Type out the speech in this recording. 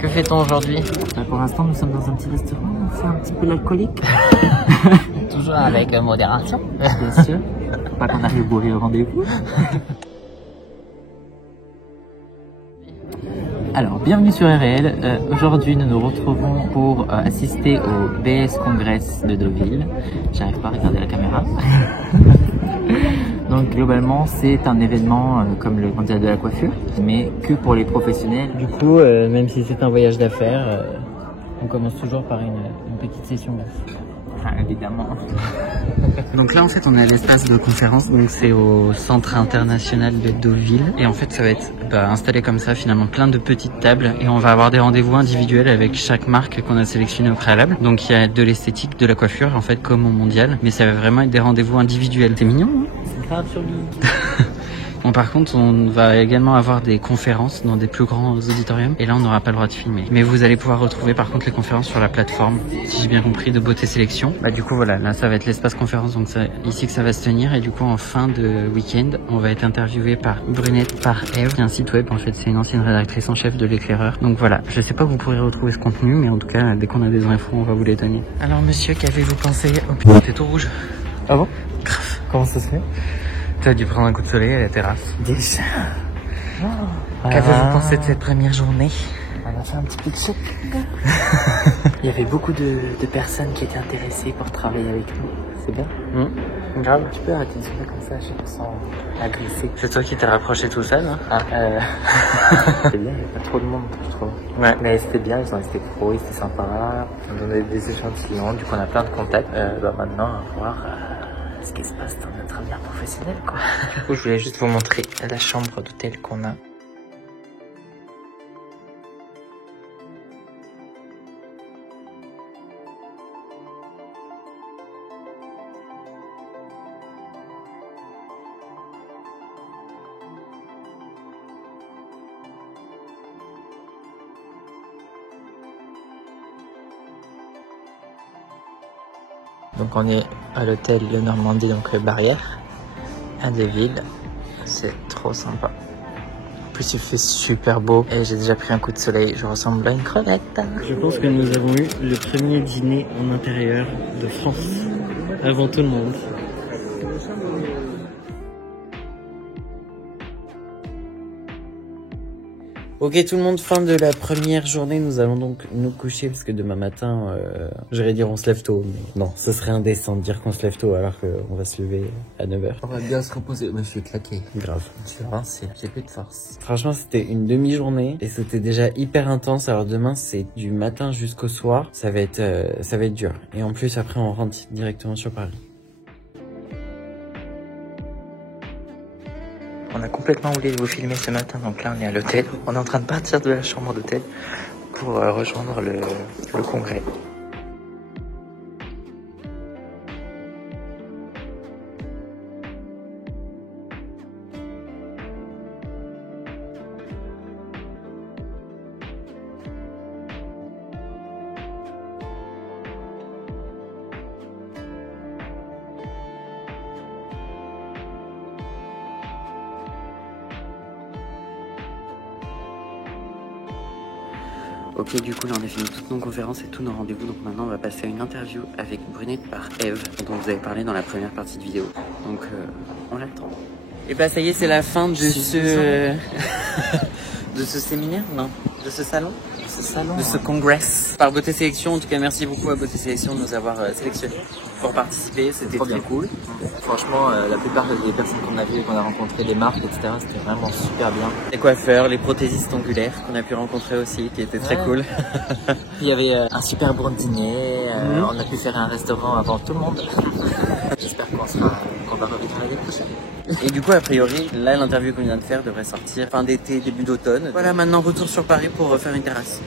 Que fait-on aujourd'hui? Pour l'instant, nous sommes dans un petit restaurant, c'est un petit peu l'alcoolique. Toujours avec modération. Bien sûr, pas qu'on arrive bourré au rendez-vous. Alors, bienvenue sur RL. Aujourd'hui, nous nous retrouvons pour assister au BS Congress de Deauville. J'arrive pas à regarder la caméra. Donc, globalement, c'est un événement comme le mondial de la coiffure, mais que pour les professionnels. Du coup, même si c'est un voyage d'affaires, on commence toujours par une petite session là. Ah, évidemment. Donc là en fait on est à l'espace de conférence, donc c'est au centre international de Deauville et en fait ça va être installé comme ça finalement, plein de petites tables et on va avoir des rendez-vous individuels avec chaque marque qu'on a sélectionné au préalable. Donc il y a de l'esthétique, de la coiffure en fait comme au mondial, mais ça va vraiment être des rendez-vous individuels. C'est mignon hein? C'est grave sur lui. Bon, par contre, on va également avoir des conférences dans des plus grands auditoriums. Et là, on n'aura pas le droit de filmer. Mais vous allez pouvoir retrouver par contre les conférences sur la plateforme, si j'ai bien compris, de Beauté Sélection. Bah du coup, voilà, là, ça va être l'espace conférence. Donc c'est ici que ça va se tenir. Et du coup, en fin de week-end, on va être interviewé par Brunette par Eve. C'est un site web, en fait. C'est une ancienne rédactrice en chef de l'Éclaireur. Donc voilà, je sais pas où vous pourrez retrouver ce contenu, mais en tout cas, dès qu'on a des infos, on va vous les donner. Alors, monsieur, qu'avez-vous pensé? Oh putain, t'es tout rouge. Ah bon? Grave. Comment ça se fait? T'as dû prendre un coup de soleil à la terrasse. Déjà. Oh. Qu'avez-vous pensé de cette première journée? On a fait un petit peu de shopping. Il y avait beaucoup de personnes qui étaient intéressées pour travailler avec nous. C'est bien. Grave. Tu peux arrêter de faire comme ça, je me sens agressé. C'est toi qui t'es rapproché tout seul, hein? C'était bien, il n'y a pas trop de monde, je trouve. Ouais. Mais c'était bien, ils ont resté pro, ils étaient sympas. On donnait des échantillons, du coup on a plein de contacts. Maintenant, on va voir ce qui se passe dans notre avenir professionnel, quoi. Du coup, je voulais juste vous montrer la chambre d'hôtel qu'on a. Donc on est à l'hôtel Le Normandie, donc Barrière, à Deauville. C'est trop sympa. En plus il fait super beau et j'ai déjà pris un coup de soleil, je ressemble à une crevette. Je pense que nous avons eu le premier dîner en intérieur de France, avant tout le monde. Ok tout le monde, fin de la première journée, nous allons donc nous coucher parce que demain matin, j'allais dire on se lève tôt, mais non, ce serait indécent de dire qu'on se lève tôt alors qu'on va se lever à 9h. On va bien se reposer, mais je suis claqué. Grave. Je suis rincé, j'ai plus de force. Franchement c'était une demi-journée et c'était déjà hyper intense, alors demain c'est du matin jusqu'au soir, ça va être dur. Et en plus après on rentre directement sur Paris. On a complètement oublié de vous filmer ce matin, donc là on est à l'hôtel. On est en train de partir de la chambre d'hôtel pour rejoindre le congrès. Ok, du coup là on a fini toutes nos conférences et tous nos rendez-vous, donc maintenant on va passer à une interview avec Brunette par Eve, dont vous avez parlé dans la première partie de vidéo. Donc on l'attend. Et bah ça y est, c'est la fin de ce de ce séminaire, non, de ce salon, de ce congress par Beauté Sélection. En tout cas merci beaucoup à Beauté Sélection de nous avoir sélectionnés pour participer, c'était très cool. Franchement la plupart des personnes qu'on a vues et qu'on a rencontrées, les marques etc, c'était vraiment super bien. Les coiffeurs, les prothésistes angulaires qu'on a pu rencontrer aussi, qui étaient très cool. Il y avait un super bon dîner, on a pu faire un restaurant avant tout le monde. J'espère qu'on va revenir l'année prochaine. Et du coup, a priori, là, l'interview qu'on vient de faire devrait sortir fin d'été, début d'automne. Voilà, maintenant retour sur Paris pour refaire une terrasse.